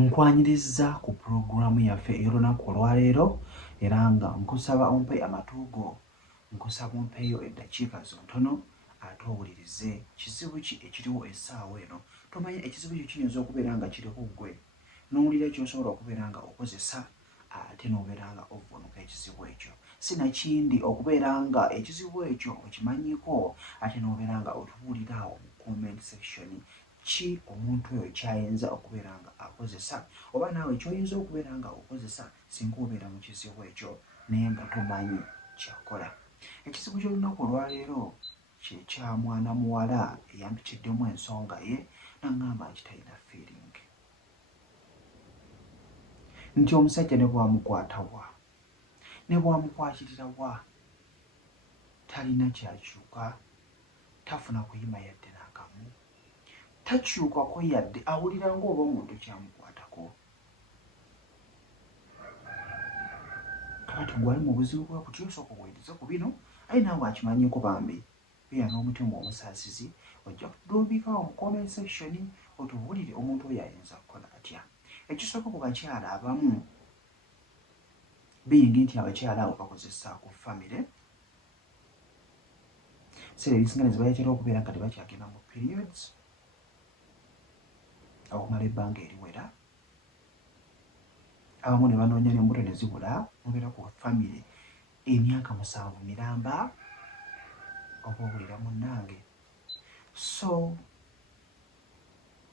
Nkwanyiriza ku pulogulaamu yaffe ey'olunaku olwaleero era nga nkusaba ompe amatuugo, nkusaba ompeeyo eddakiika zontono ate owulirize kizibu ki ekiriwo essaawa eno. Tomanye ekizibu kyo kiyinza okubeera nga kiriho ggwe n'owulira ky'osobola okubeera nga okozesa ate n'obeera nga ovvuunuka ekizibu ekyo. Sinakindi okubeera nga ekizibu ekyo okimanyiiko ate n'obeera nga otubuulira awo mu comment section ki omuntu oyo ky'ayinza okubeera nga akozesa oba naawe ky'oyinza okubeera nga okozesa singa obeera mu kizibu ekyo naye nga tomanyi kyakola. Ekizibu ky'olunaku olwaleero kye kya mwana muwala eyampitiddemu ensonga ye n'aŋŋamba nti talina feeling nti omusajja ne bw'amukwata wa ne bw'amukwatirira wa talina kyakyuka, tafuna kuyima yadde n'akamu, takyukako yadde awulira ng'oba omuntu kyamukwatako. Kati gwali mu buzibu bwa kutyo osooka oweereze ku bino aye naawe akimanyiiko bambi beera n'omutima omusaasizi ojja kutudumbikawo mu comment section otubuulire omuntu oyo ayinza kukola atya. Ekisooka ku bakyala abamu biyingi nti abakyala abo bakozesa ku famire sera ebisinga zibayetera okubeera nga tebakyagenda mu periods okumala ebbanga eriwera, abamu ne banoonya n'embuto ne zibula mubeera ku famire emyaka 7 miramba oba owulira munnange. So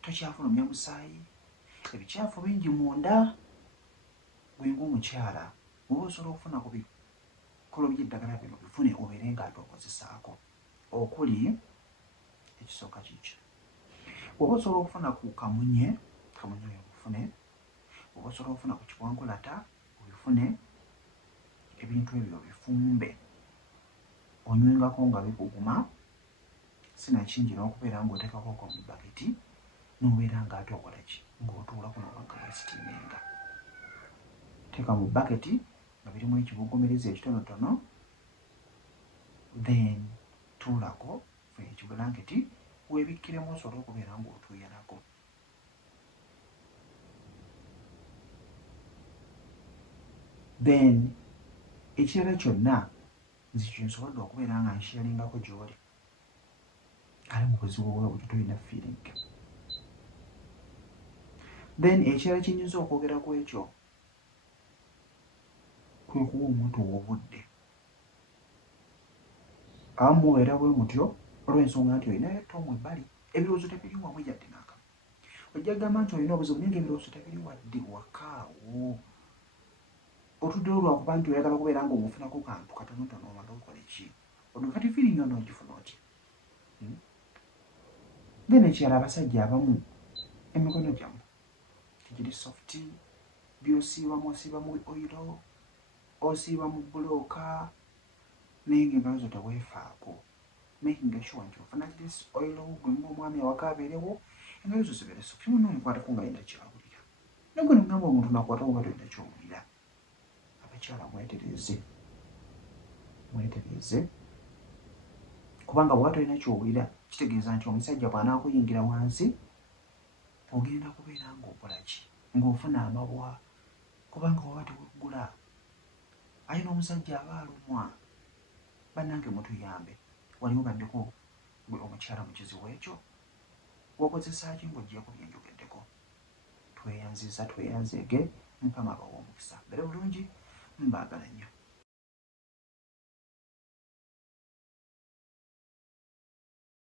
tokyafulumya musaayi, ebikyafu bingi munda. Gwe ng'omukyala bw'oba osobola okufuna ku bikolo by'eddagala bino bifune obeere ng'ate okozesaako. Okuli ekisooka kikyo, bw'oba osobola okufuna ku kamunye oyo bufune, bw'oba osobola okufuna ku kibwankulata obifune, ebintu ebyo bifumbe onywengako nga bikuguma. Sinakingi n'okubeera ng'oteekako mu baketi n'obeera ng'ate okola ki ng'otuulako n'obanga bwesitiiminga. Teeka mu baketi nga birimu ekibuguumiriza ekitonotono, then tuulako ekibulanketi weebikkiremu osobole okubeera ng'otuuya nako. Then ekirala kyonna nze kyensobodde okubeera nga nsheeringako gy'oli ali mu buzibu bwe butyo tolina feeling. Then ekirala kyenyinza okwogera ku ekyo kwe kuwa omuntu obudde. Abamu mubeera bwe mutyo olw'ensonga nti olina yattomu ebbali, ebirowoozo tebiri wamu yadde n'akamu. Ojja kugamba nti olina obuzibu naye ng'ebirowoozo tebiri wadde wakaawo. Otuddewo lwakuba nti oyagala kubeera ng'omufunako kantu katonotono omala okole ki? Odwo kati feeling yonna ogifuna otya? Then ekirala abasajja abamu emikono gyammwe tegiri soft, by'osiibamu osiibamu oyiro, osiiba mu bbulooka naye ng'engalo zo teweefaako. Making sure nti ofuna this oil gwe ng'omwami awaka abeerewo engalo zo zibeere soft. Munno omukwatako nga alina kyawulira. Naye gwe n'ogamba omuntu n'akwatako nga tolina kyowulira. Abakyala mwetereeze kubanga bw'aba tolina kyowulira kitegeeza nti omusajja bw'anaakuyingira wansi ogenda kubeera ng'okola ki? Ng'ofuna amabwa kubanga waba teweggula. Aye n'omusajja aba alumwa. Bannange mutuyambe. Waliwo baddeko gwe omukyala mu kizibu ekyo? Wakozesa ki ng'oggyeko bye njogeddeko? Tweyanziza tweyanzeege, Mukama abawe omukisa. Beera bulungi, mbaagala nnyo.